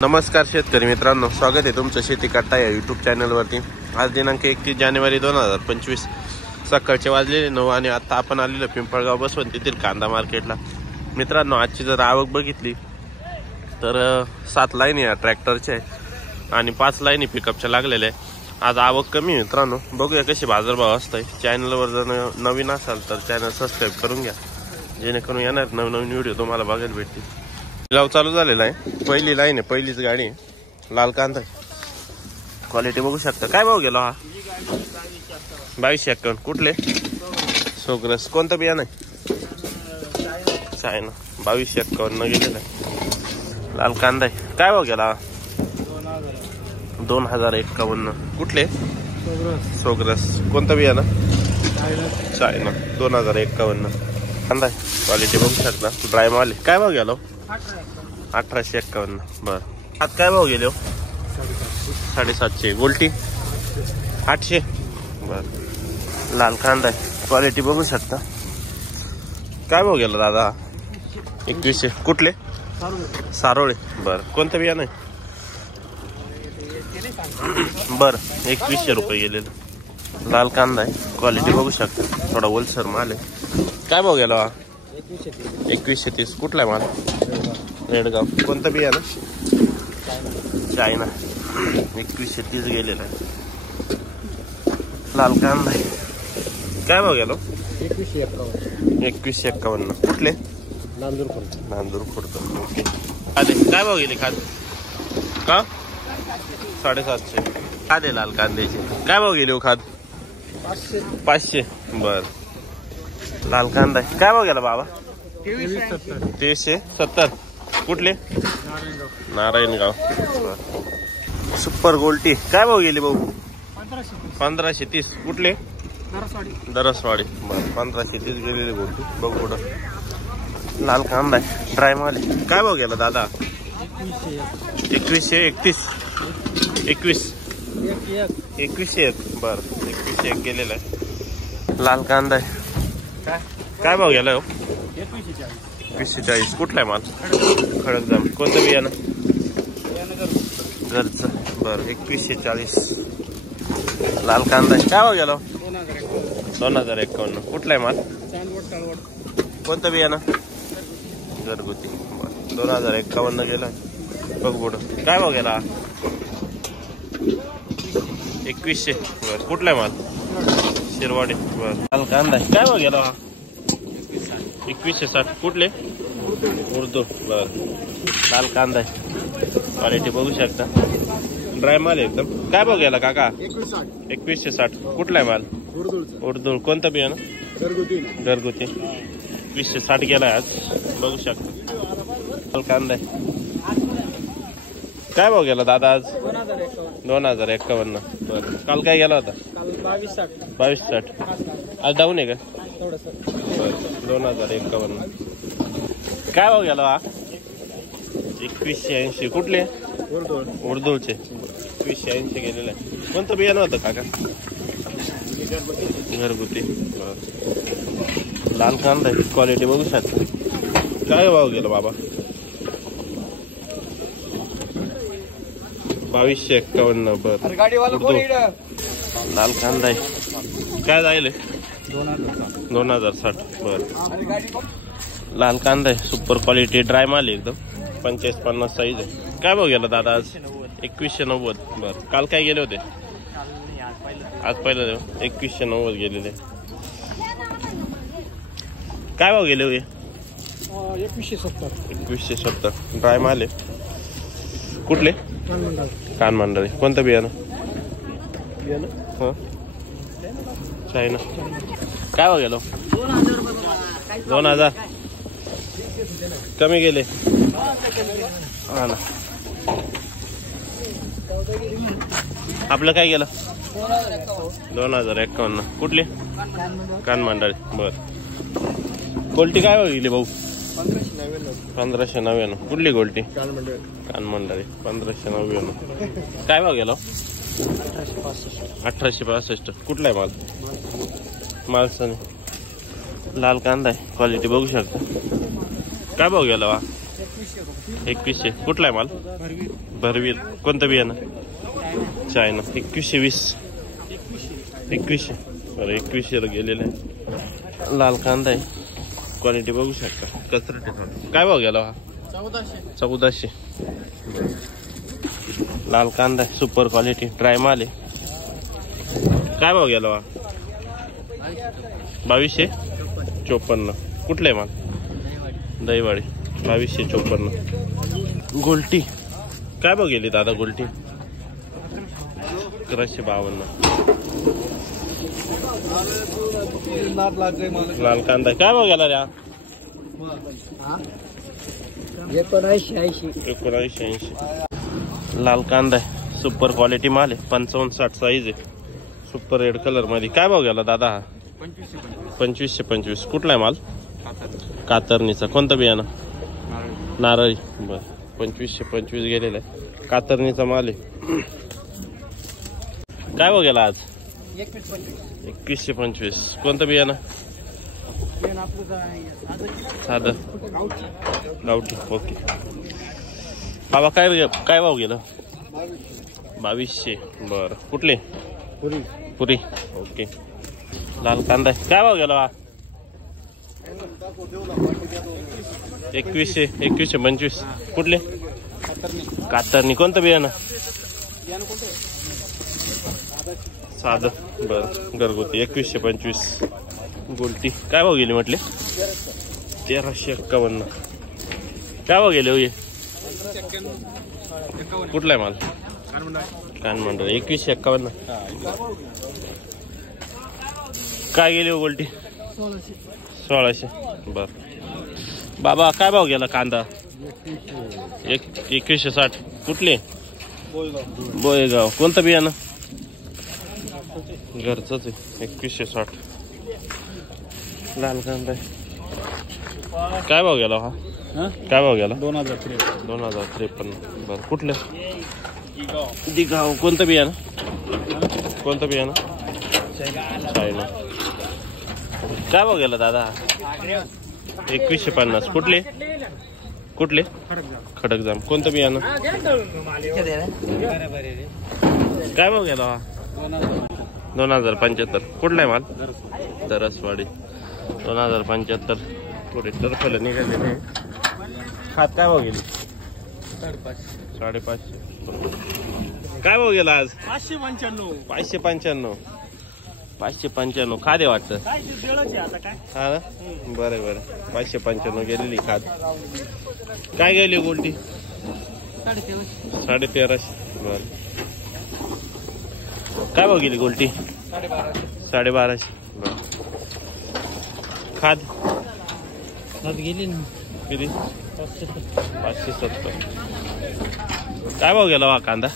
नमस्कार शेतकरी मित्रांनो, स्वागत आहे तुमचं शेती करता या यूट्यूब चॅनलवरती। आज दिनांक 31 जानेवारी 2025 सकाळचे वाजलेले 9 आणि आता आपण आलेलो पिंपळगाव बसवंतीतील कांदा मार्केटला। मित्रांनो, आजची जर आवक बघितली तर 7 लाईनी या ट्रॅक्टरच्या आहे आणि 5 लाईनी पिकअपच्या लागलेल्या आहे। आज आवक कमी आहे मित्रांनो, बघूया कसे बाजारभाव असतात। चॅनलवर जर नवीन असाल तर चॅनल सबस्क्राईब करून घ्या, जेणेकरून येणार नवनवीन व्हिडिओ तुम्हाला बघायला भेटतील। गाव चालू झालेला आहे, पहिली लाईन आहे, पहिलीच गाडी आहे, लाल कांदा क्वालिटी बघू शकता। काय भाव गेला हा? 2251। कुठले? सोग्रस। कोणतं बियाणं आहे? चायना। 2251 गेलेला आहे, लाल कांदा आहे। काय भाव गेला? 2051। कुठले? सोग्रस। कोणतं बियाणं? चायना। 2051 कांदा आहे, क्वालिटी बघू शकता, ड्राय माल आहे। काय भाव गेला? 1851। बर, आज काय भाव गेले? 750। गोल्टी 800। बर, लाल कांदा आहे, क्वालिटी बघू शकता। काय भाव गेला दादा? 2100। कुठले? सारोळे। बर, कोणतं बियाणं आहे? बर, 2100 रुपये गेलेलं लाल कांदा आहे, क्वालिटी बघू शकता, थोडा ओलसर माल आहे। काय भाव गेला? 2130। कुठला आहे माल? रेडगाव। कोणतं बियाणं? चायना। 2130 गेलेला आहे, लाल कांदा आहे। काय भाव गेलो? 2151। कुठले? नांदूर खुर्द। काय भाव गेले खाद? का 750। खादे लाल कांद्याचे काय भाव गेले हो खाद? 500। बर, लाल कांदा आहे। काय भाव गेला बाबा? 2370। कुठले? नारायणगाव। सुपर गोल्टी। काय भाव गेली भाऊ? 1530। कुठले? दरसवाडी। बर, 1530 गेलेली गोल्टी बघू पुढं। लाल कांदा आहे, ड्राय माल आहे। काय भाव गेला दादा? 2131। 2101। बर, 2101 गेलेला आहे, लाल कांदा आहे। काय भाव गेला हो? 2140। कुठला आहे माल? खडकजाम। कोणतं बियाणं? घरचं। बर, 2140 लाल कांदा आहे। काय भाव गेला? 2051। कुठला आहे माल? कोणतं बियाणं? घरगुती। बर, 2051 गेला बघ पुढं। काय भाव गेला? 2100। बर, कुठला आहे माल? शिरवाडी। बर, लाल कांदा आहे। काय भाव गेला? 2160। कुठले? उर्दू। बर, लाल कांदा आहे, क्वालिटी बघू शकता, ड्राय माल एकदम। काय भाव गेला काका? 2160। कुठला आहे माल? उर्दू। कोणतं बियाणं? घरगुती। 2160 गेलाय आज, बघू शकता, लाल कांदा आहे। काय भाव गेला दादा आज? 2051। बर, काल काय गेला होता? 2260। आज डाऊन आहे का? 2051। काय भाव गेला? 2180। कुठले? उर्दूचे। 2180 गेलेला आहे। कोणतं बियाणं होतं काका? घरगुती। लाल कांदा आहे, क्वालिटी बघू शकता। काय भाव गेला बाबा? 2251। बर, लाल कांदा आहे। काय जाईल? 2060। बर, लाल कांदा आहे, सुपर क्वालिटी, ड्राय माल एकदम, 45-50 साईज आहे। काय भाव गेला दादा आज? 2190। बर, काल काय गेले होते? आज पहिलं 2190 गेलेले। काय भाव गेले होते? 2170। ड्राय माल आहे। कुठले? कानमंडळी। कोणतं बियाणं? चायना। काय भाव गेलो? 2000। कमी गेले हा ना। आपलं काय गेलं? 2051। कुठले? कानमंडळी। बर, गोल्टी काय भाव गेली भाऊ? 1599। कुठली गोल्टी? कानमंडळी। 1599। काय भाव गेला? 1865। कुठला आहे माल? मालसाने। लाल कांदा आहे, क्वालिटी बघू शकता। काय भाव गेला? 2100. कुठला आहे माल? भरवीर. कोणतं बियाणं? चायना. 2120. 2100. बरं 2100 गेलेलं आहे. लाल कांदा आहे. क्वालिटी बघू शकता. कचरट आहे. काय भाव गेला हा? 1400. लाल कांदा आहे. सुपर क्वालिटी ड्राय माल आहे. काय भाव गेला हा? 2254. कुठले माल? दहीवाडी. 2254. गोल्टी काय भाव गेली दादा? गोल्टी 1152. लाल कांदा काय भाव गेला रे? 1980. लाल कांदा आहे. सुपर क्वालिटी माल आहे. 55-60 साईज आहे. सुपर रेड कलर मध्ये. काय भाव गेला दादा हा? 2525. कुठला आहे माल? कातरणीचा. कोणतं बियाणं? नारळी. बर 2525 गेलेला आहे. कातरणीचा माल आहे. काय भाव गेला आज? 2125. कोणतं बियाणं? साधं गावठी. ओके. बाबा काय भाव गेलं? 2200. बरं कुठले? पुरी. ओके. लाल कांदा काय भाव गेला? 2125. कुठले? कातरणी. कोणतं बियाणं? साधं. बरं घरगुती. 2125. गोल्टी काय भाव गेली म्हटले? 1351. काय भाव गेले? होय कुठला आहे माल? कानमंडळ. 2151. काय गेली हो गोल्टी? 1600. बर बाबा काय भाव गेला कांदा? 2160. कुठले? बोयगाव. कोणतं बियाणं? घरचंच आहे. 2160. लाल कांदा काय भाव गेला हा? काय भाव गेला? 2053. बरं कुठलं? दिगाव. कोणतं बियाणं? कोणतं बियाणं? चायना. काय भाव गेला दादा? 2150. कुठले? कुठले? खडकजाम. कोणतं बियाणं? काय भाव गेला? 2075. कुठला आहे माल? दरसवाडी. 2075. थोडे टरफल निघालेले. खात काय भाव गेली? 550. काय भाव गेला आज? 595. 595 खादे वाटतं. हा ना. बरं बरं. 595 गेलेली खाद. काय गेली गोल्टी? 1350. बरं काय भाव गेली गोल्टी? 1250. बरं खाद गेली ना किती? 570. काय भाव गेला हा कांदा?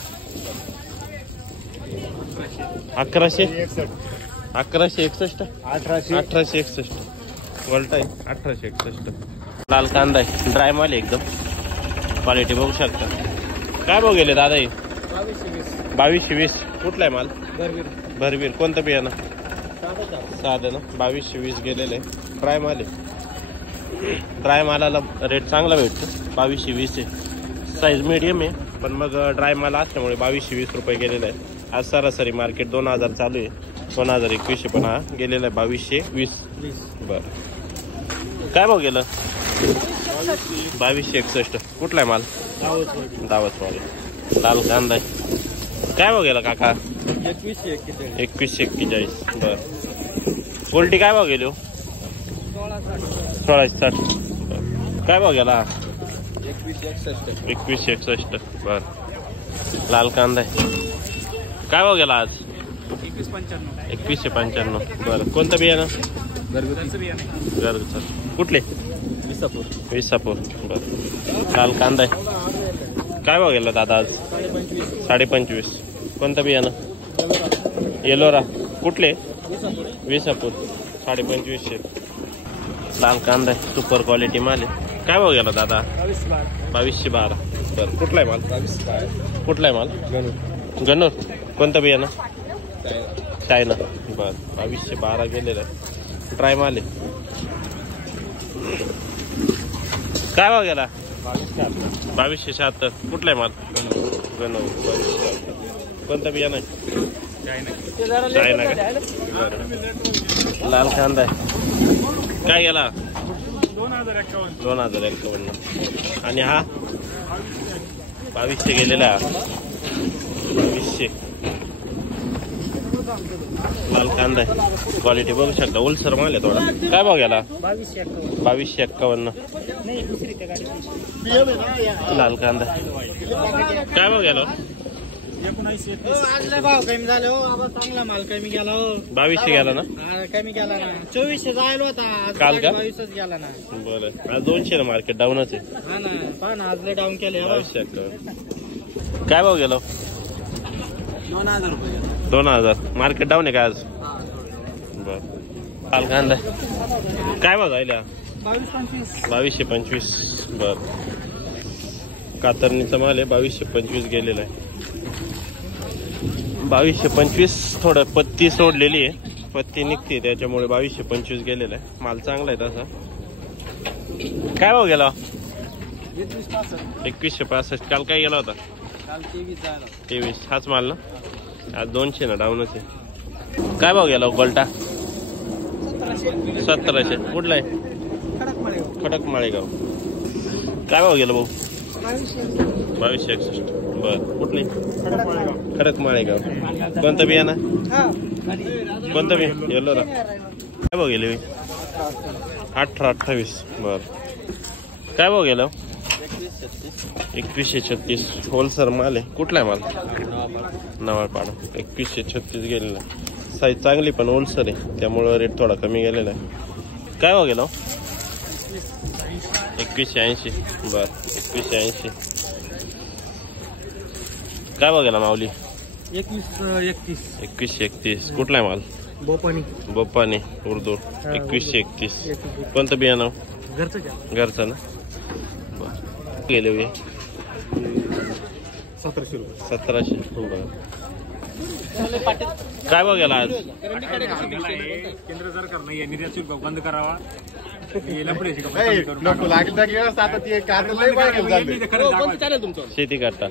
1161. 1861. वोल्ट आहे. 1861. लाल कांदा आहे. ड्राय माल एकदम. क्वालिटी बघू शकता. काय भाव गेले दादा? 2220. कुठला आहे माल? भरवीर. कोणतं बियाणं? साधं ना. 2220 गेलेलं आहे. ड्राय माल आहे. ड्राय मालाला रेट चांगला भेटतो. 2220 आहे. साईज मीडियम आहे पण मग ड्राय माल असल्यामुळे 2220 रुपये गेलेला आहे. आज सरासरी मार्केट 2000 चालू आहे. 2021 पण हा गेलेला आहे 2220. बरं काय भाव गेलं? 2261. कुठला आहे माल? दावतवाला. लाल कांदा आहे. काय भाव गेला काका? 2141. बरं गोल्टी काय भाव गेलो? 1660. काय भाव गेला? 2161. बरं लाल कांदा आहे. काय भाव गेला आज? 2195. बरं कोणतं बियाणं? घरचं. कुठले? विसापूर. बरं लाल कांदा आहे. काय भाव गेला दादा आज? 25.5. कोणतं बियाणं? येलोरा. कुठले? विसापूर. 2550. लाल कांदा आहे. सुपर क्वालिटी माल आहे. काय भाव गेला दादा? 2212. बरं कुठला आहे माल? कुठला आहे माल? गणूर. कोणतं बियाणं? चायना. बरं 2212 गेलेलं आहे. ड्राय माल आहे. काय भाव गेला? 2276. कुठला आहे माल? गणव. कोणता बियाणं आहे? चायना का? बरं. लाल कांदा आहे. काय गेला? 2051. आणि हा 2200 गेलेला. 2200 लाल कांदा आहे. क्वालिटी बघू शकता. ओलसर माल आहे थोडा. काय भाव गेला? 2251. लाल कांदा काय भाव गेला? भाव कमी झाले हो. आबा चांगला माल कमी गेला हो. 2200 गेला ना? कमी गेला ना. 2400 जायला होता. काल का? 2200 गेला ना. बरं. आज 200 ना. मार्केट डाऊनच आहे. हा ना. पहा ना, आज लय डाऊन केले. 2251. काय भाव गेला? 2000 रुपये. 2000. मार्केट डाऊन आहे का आज? बर. लाल कांदा काय भाव जायला? 2225. बर. कातरणीचा माल आहे. 2225 गेलेला आहे. 2225. थोडं पत्ती सोडलेली आहे. पत्ती निघते त्याच्यामुळे 2225 गेलेला आहे. माल चांगला आहे तसा. काय भाव गेला? 2165. काल काय गेला होता? 23. हाच माल ना? आज 200 ना. डाऊनच आहे. काय भाव गेला गोल्टा? 1700. कुठला आहे? खडक माळेगाव. काय भाव गेला भाऊ? 2261. बर. कुठली? खडक माळेगाव. कोणतं बियाणं? कोणतं बी? येलो ना. काय भाव गेले? 1828. बर. काय भाव गेला? 2136. होलसेल माल आहे. कुठला आहे माल? नवाळपाडा. 2136 गेलेला. साईज चांगली पण होलसेल आहे त्यामुळं रेट थोडा कमी गेलेला आहे. काय भाव गेला? 2180. बर. 2180. काय भाव गेला माऊली? 2131. कुठला आहे माल? बोपानी उर्दू. 2131. कोणतं बियाणं? घरचं ना? बर. गेले 1700. काय भाव गेला आज? केंद्र सरकार नाही निर्यात शुल्क बंद करावा. शेती करता.